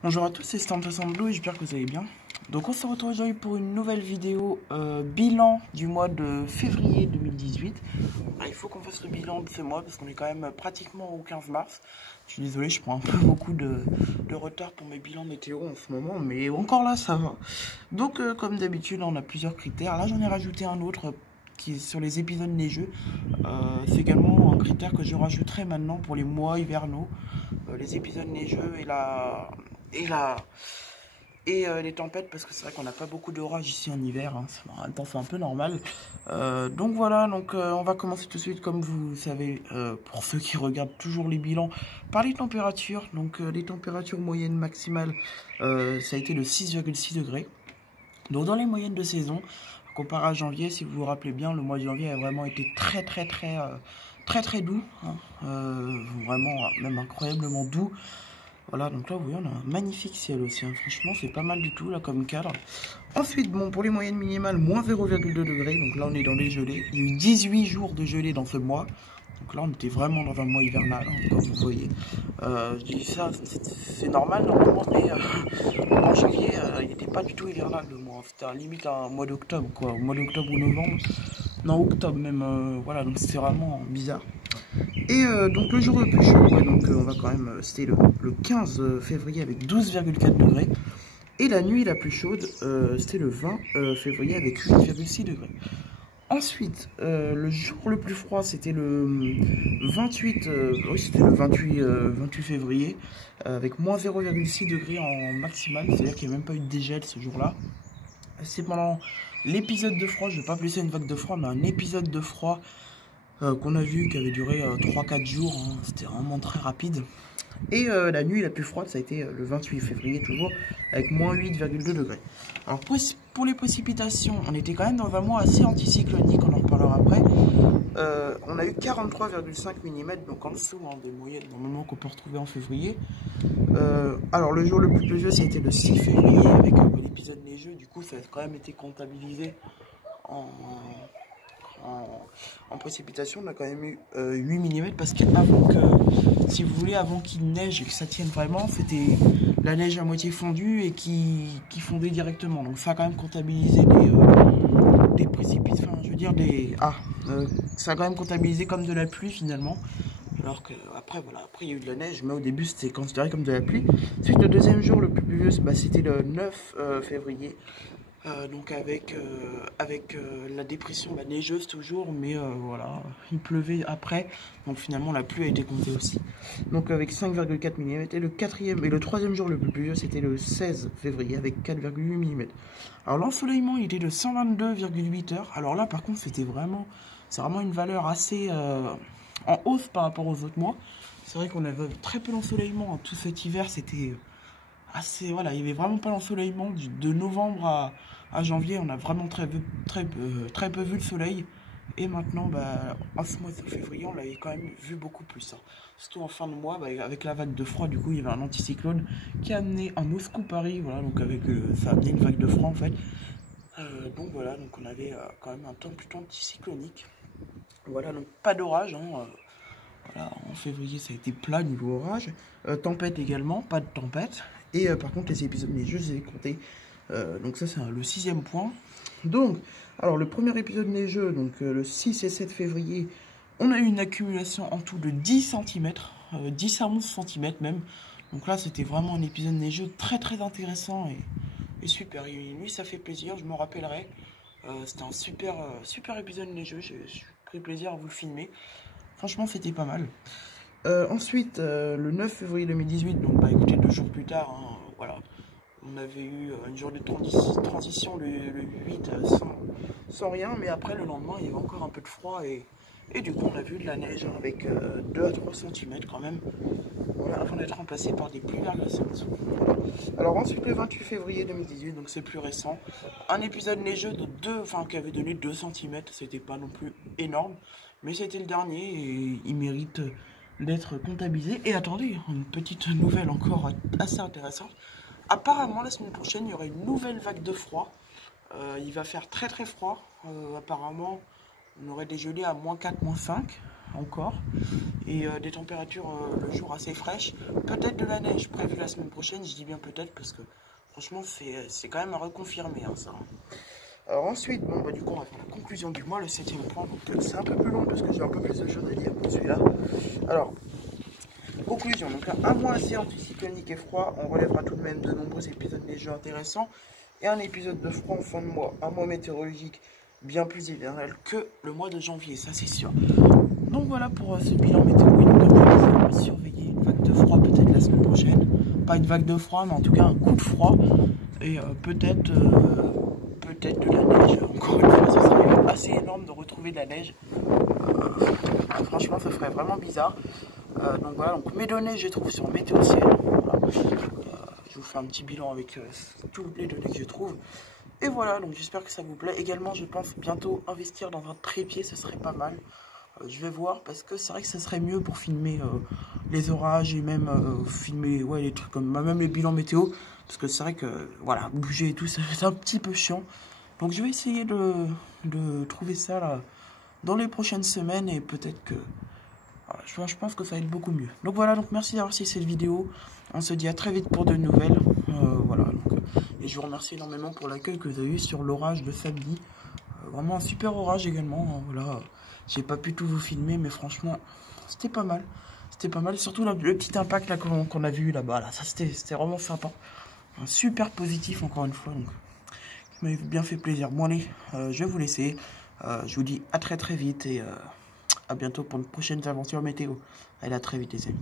Bonjour à tous, c'est Stamp60Blue et j'espère que vous allez bien. Donc on se retrouve aujourd'hui pour une nouvelle vidéo bilan du mois de février 2018. Il faut qu'on fasse le bilan de ce mois parce qu'on est quand même pratiquement au 15 mars. Je suis désolé, je prends un peu beaucoup de retard pour mes bilans météo en ce moment, mais encore là ça va. Donc comme d'habitude on a plusieurs critères. Là j'en ai rajouté un autre qui est sur les épisodes neigeux. C'est également un critère que je rajouterai maintenant pour les mois hivernaux. Les épisodes neigeux et les tempêtes, parce que c'est vrai qu'on n'a pas beaucoup d'orage ici en hiver, hein. En même temps c'est un peu normal. Donc voilà, on va commencer tout de suite, comme vous savez, pour ceux qui regardent toujours les bilans, par les températures. Donc les températures moyennes maximales, ça a été de 6,6 degrés. Donc dans les moyennes de saison, comparé à janvier, si vous vous rappelez bien, le mois de janvier a vraiment été très doux, hein. Vraiment même incroyablement doux. Voilà, donc là vous voyez on a un magnifique ciel aussi, hein. Franchement c'est pas mal du tout là comme cadre. Ensuite bon, pour les moyennes minimales, moins 0,2 degrés, donc là on est dans les gelées. Il y a eu 18 jours de gelée dans ce mois. Donc là on était vraiment dans un mois hivernal, hein, comme vous voyez. Je dis ça, c'est normal normalement, mais en janvier il n'était pas du tout hivernal le mois. C'était limite un mois d'octobre quoi, au mois d'octobre ou novembre. Non, octobre même, voilà, donc c'est vraiment bizarre. Et donc le jour le plus chaud, ouais, donc on va quand même, c'était le 15 février avec 12,4 degrés. Et la nuit la plus chaude, c'était le 20 février avec 8,6 degrés. Ensuite, le jour le plus froid, c'était le 28, oui, c'était le 28 février, avec moins 0,6 degrés en maximal, c'est-à-dire qu'il n'y a même pas eu de dégel ce jour-là. C'est pendant l'épisode de froid, je ne vais pas appeler ça une vague de froid, mais un épisode de froid qu'on a vu, qui avait duré 3-4 jours, hein. C'était vraiment très rapide. Et la nuit la plus froide, ça a été le 28 février toujours, avec moins 8,2 degrés. Alors pour les précipitations, on était quand même dans un mois assez anticyclonique, on en reparlera après. On a eu 43,5 mm, donc en dessous, hein, des moyennes normalement qu'on peut retrouver en février. Alors le jour le plus pluvieux, ça a été le 6 février avec l'épisode neigeux, du coup ça a quand même été comptabilisé en précipitation. On a quand même eu 8 mm parce qu'avant que, si vous voulez, avant qu'il neige et que ça tienne vraiment, c'était la neige à moitié fondue et qui fondait directement. Donc ça a quand même comptabilisé des précipitations, enfin je veux dire ça a quand même comptabilisé comme de la pluie finalement. Alors que après voilà, après il y a eu de la neige, mais au début c'était considéré comme de la pluie. Ensuite le deuxième jour le plus pluvieux, bah, c'était le 9 février. Donc avec la dépression neigeuse toujours, mais voilà, il pleuvait après, donc finalement la pluie a été comptée aussi. Donc avec 5,4 mm, et le troisième jour le plus pluvieux, c'était le 16 février avec 4,8 mm. Alors l'ensoleillement il était de 122,8 heures, alors là par contre c'est vraiment une valeur assez en hausse par rapport aux autres mois. C'est vrai qu'on avait très peu d'ensoleillement, hein. Tout cet hiver c'était voilà, il n'y avait vraiment pas d'ensoleillement. De novembre à janvier, on a vraiment très peu vu le soleil. Et maintenant, bah, en ce mois de février, on l'avait quand même vu beaucoup plus, hein. Surtout en fin de mois, bah, avec la vague de froid, du coup, il y avait un anticyclone qui a amené un Moscou-Paris, voilà, donc ça a amené une vague de froid en fait. Donc voilà, donc on avait quand même un temps plutôt anticyclonique. Voilà, donc pas d'orage, hein. Voilà, en février, ça a été plat niveau orage. Tempête également, pas de tempête. Et par contre, les épisodes neigeux, je les ai comptés. Donc ça, c'est le 6e point. Donc, alors le premier épisode neigeux, donc le 6 et 7 février, on a eu une accumulation en tout de 10 cm, 10 à 11 cm même. Donc là, c'était vraiment un épisode neigeux très intéressant et super. Et lui, ça fait plaisir, je m'en rappellerai. C'était un super épisode neigeux, j'ai pris plaisir à vous le filmer. Franchement, c'était pas mal. Ensuite, le 9 février 2018, donc bah écoutez, 2 jours plus tard, hein, voilà, on avait eu une journée de transition le 8 sans rien, mais après le lendemain, il y avait encore un peu de froid et du coup, on a vu de la neige, hein, avec 2 à 3 cm quand même, voilà, avant d'être remplacé par des pluies verglaçantes. Alors ensuite, le 28 février 2018, donc c'est plus récent, un épisode neigeux qui avait donné 2 cm, c'était pas non plus énorme, mais c'était le dernier et il mérite d'être comptabilisé. Et attendez, une petite nouvelle encore assez intéressante. Apparemment, la semaine prochaine, il y aura une nouvelle vague de froid. Il va faire très froid. Apparemment, on aurait des gelées à -4, -5. encore. Et des températures le jour assez fraîches. Peut-être de la neige prévue la semaine prochaine, je dis bien peut-être parce que franchement c'est quand même à reconfirmer hein, ça. Alors ensuite, bon bah du coup on va faire la conclusion du mois, le 7e point, donc c'est un peu plus long parce que j'ai un peu plus de choses à dire pour celui-là. Alors, conclusion, donc là, un mois assez anticyclonique et froid, on relèvera tout de même de nombreux épisodes neigeux intéressants et un épisode de froid en fin de mois, un mois météorologique bien plus hivernal que le mois de janvier, ça c'est sûr. Donc voilà pour ce bilan météo, on va surveiller une vague de froid peut-être la semaine prochaine, pas une vague de froid mais en tout cas un coup de froid et peut-être de la neige, encore une fois ce serait assez énorme de retrouver de la neige, franchement ça ferait vraiment bizarre. Donc voilà, donc mes données je les trouve sur Météo Ciel. Voilà. Je vous fais un petit bilan avec toutes les données que je trouve. Et voilà, donc j'espère que ça vous plaît. Également, je pense bientôt investir dans un trépied, ce serait pas mal. Je vais voir parce que c'est vrai que ça serait mieux pour filmer les orages et même filmer ouais, les trucs comme même les bilans météo. Parce que c'est vrai que voilà, bouger et tout, c'est un petit peu chiant. Donc je vais essayer de trouver ça là dans les prochaines semaines et peut-être que je pense que ça va être beaucoup mieux. Donc voilà, donc merci d'avoir suivi cette vidéo. On se dit à très vite pour de nouvelles. Voilà, donc, et je vous remercie énormément pour l'accueil que vous avez eu sur l'orage de samedi. Vraiment un super orage également. Hein, voilà, j'ai pas pu tout vous filmer, mais franchement, c'était pas mal. C'était pas mal, surtout le petit impact là qu'on a vu là-bas. Là, ça c'était vraiment sympa. Un super positif encore une fois. Donc, qui m'a bien fait plaisir. Bon allez, je vais vous laisser. Je vous dis à très vite et à bientôt pour de prochaines aventures météo. Allez, à très vite les amis.